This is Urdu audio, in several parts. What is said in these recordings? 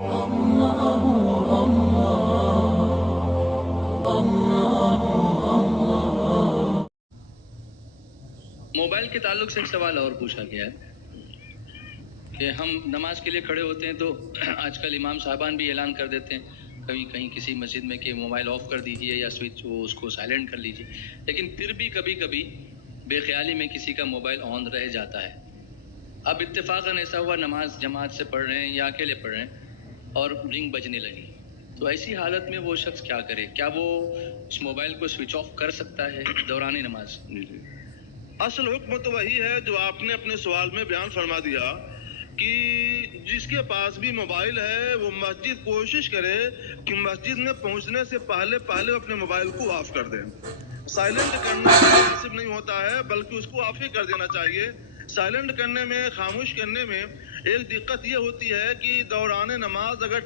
موبائل کے تعلق سے ایک سوال اور پوچھا گیا ہے کہ ہم نماز کے لیے کھڑے ہوتے ہیں تو آج کل امام صاحبان بھی اعلان کر دیتے ہیں کبھی کہیں کسی مسجد میں کہ موبائل آف کر دیجئے یا سوئچ اس کو سائلنٹ کر لیجئے، لیکن پھر بھی کبھی کبھی بے خیالی میں کسی کا موبائل آن رہ جاتا ہے۔ اب اتفاقاً ایسا ہوا نماز جماعت سے پڑھ رہے ہیں یا اکیلے پڑھ رہے ہیں اور رنگ بجنے لگی، تو ایسی حالت میں وہ شخص کیا کرے؟ کیا وہ اس موبائل کو سوئچ آف کر سکتا ہے دوران نماز؟ اصل حکم تو وہی ہے جو آپ نے اپنے سوال میں بیان فرما دیا کہ جس کے پاس بھی موبائل ہے وہ مسجد کوشش کرے کہ مسجد میں پہنچنے سے پہلے اپنے موبائل کو آف کر دیں۔ سائلنٹ کرنا مناسب نہیں ہوتا ہے بلکہ اس کو آف ہی کر دینا چاہیے۔ سائلنٹ کرنے میں، خاموش کرنے میں ایک دقت یہ ہوتی ہے کہ دوران نماز اگر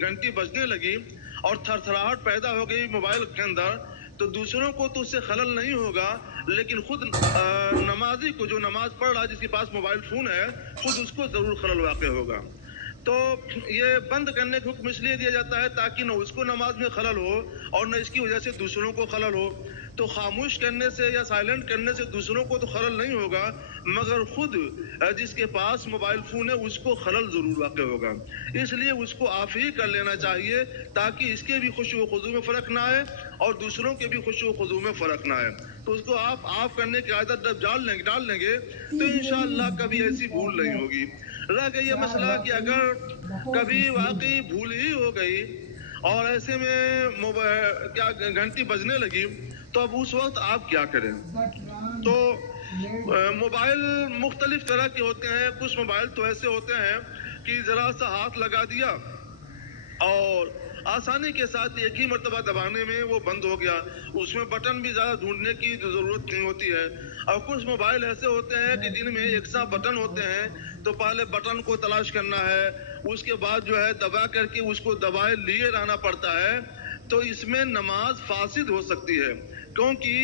گھنٹی بجنے لگی اور تھرتھراہٹ پیدا ہو گئی موبائل کے اندر تو دوسروں کو تو اس سے خلل نہیں ہوگا، لیکن خود نمازی کو جو نماز پڑھ رہا ہے جس کے پاس موبائل فون ہے خود اس کو ضرور خلل واقع ہوگا۔ تو یہ بند کرنے کا حکم اس لیے دیا جاتا ہے تاکہ نہ اس کو نماز میں خلل ہو اور نہ اس کی وجہ سے دوسروں کو خلل ہو۔ تو خاموش کرنے سے یا سائلنٹ کرنے سے دوسروں کو تو خلل نہیں ہوگا مگر خود جس کے پاس موبائل فون ہے اس کو خلل ضرور واقع ہوگا، اس لیے اس کو آف ہی کر لینا چاہیے تاکہ اس کے بھی خشوع و خضوع میں فرق نہ آئے اور دوسروں کے بھی خشوع و خضوع میں فرق نہ آئے۔ تو اس کو آپ آف کرنے کی عادت جب ڈال لیں گے تو انشاءاللہ کبھی ایسی بھول نہیں ہوگی۔ رہ گئی یہ مسئلہ کہ اگر کبھی واقعی بھول ہی ہو گئی اور ایسے میں گھنٹی بجنے لگی تو اب اس وقت آپ کیا کریں؟ تو موبائل مختلف طرح کے ہوتے ہیں۔ کچھ موبائل تو ایسے ہوتے ہیں کہ ذرا سا ہاتھ لگا دیا اور آسانی کے ساتھ ایک ہی مرتبہ دبانے میں وہ بند ہو گیا، اس میں بٹن بھی زیادہ ڈھونڈنے کی ضرورت نہیں ہوتی ہے۔ اور کچھ موبائل ایسے ہوتے ہیں کہ جن میں یکساں بٹن ہوتے ہیں تو پہلے بٹن کو تلاش کرنا ہے، اس کے بعد جو ہے دبا کر کے اس کو دبائے لیے رہنا پڑتا ہے، تو اس میں نماز فاسد ہو سکتی ہے، کیونکہ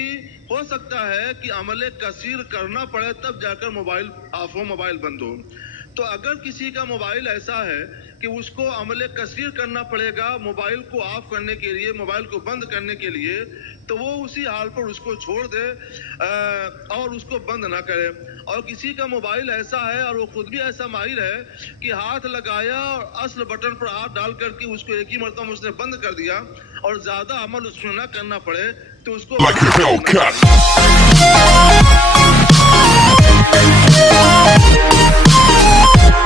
ہو سکتا ہے کہ عمل کثیر کرنا پڑے تب جا کر موبائل آف ہو، موبائل بند ہو۔ تو اگر کسی کا موبائل ایسا ہے کہ اس کو عمل کثیر کرنا پڑے گا موبائل کو آف کرنے کے لیے، موبائل کو بند کرنے کے لیے، تو وہ اسی حال پر اس کو چھوڑ دے اور اس کو بند نہ کرے۔ اور کسی کا موبائل ایسا ہے اور وہ خود بھی ایسا ماہر ہے کہ ہاتھ لگایا اور اصل بٹن پر ہاتھ ڈال کر کے اس کو ایک ہی مرتبہ اس نے بند کر دیا اور زیادہ عمل اس میں نہ کرنا پڑے تو اس کو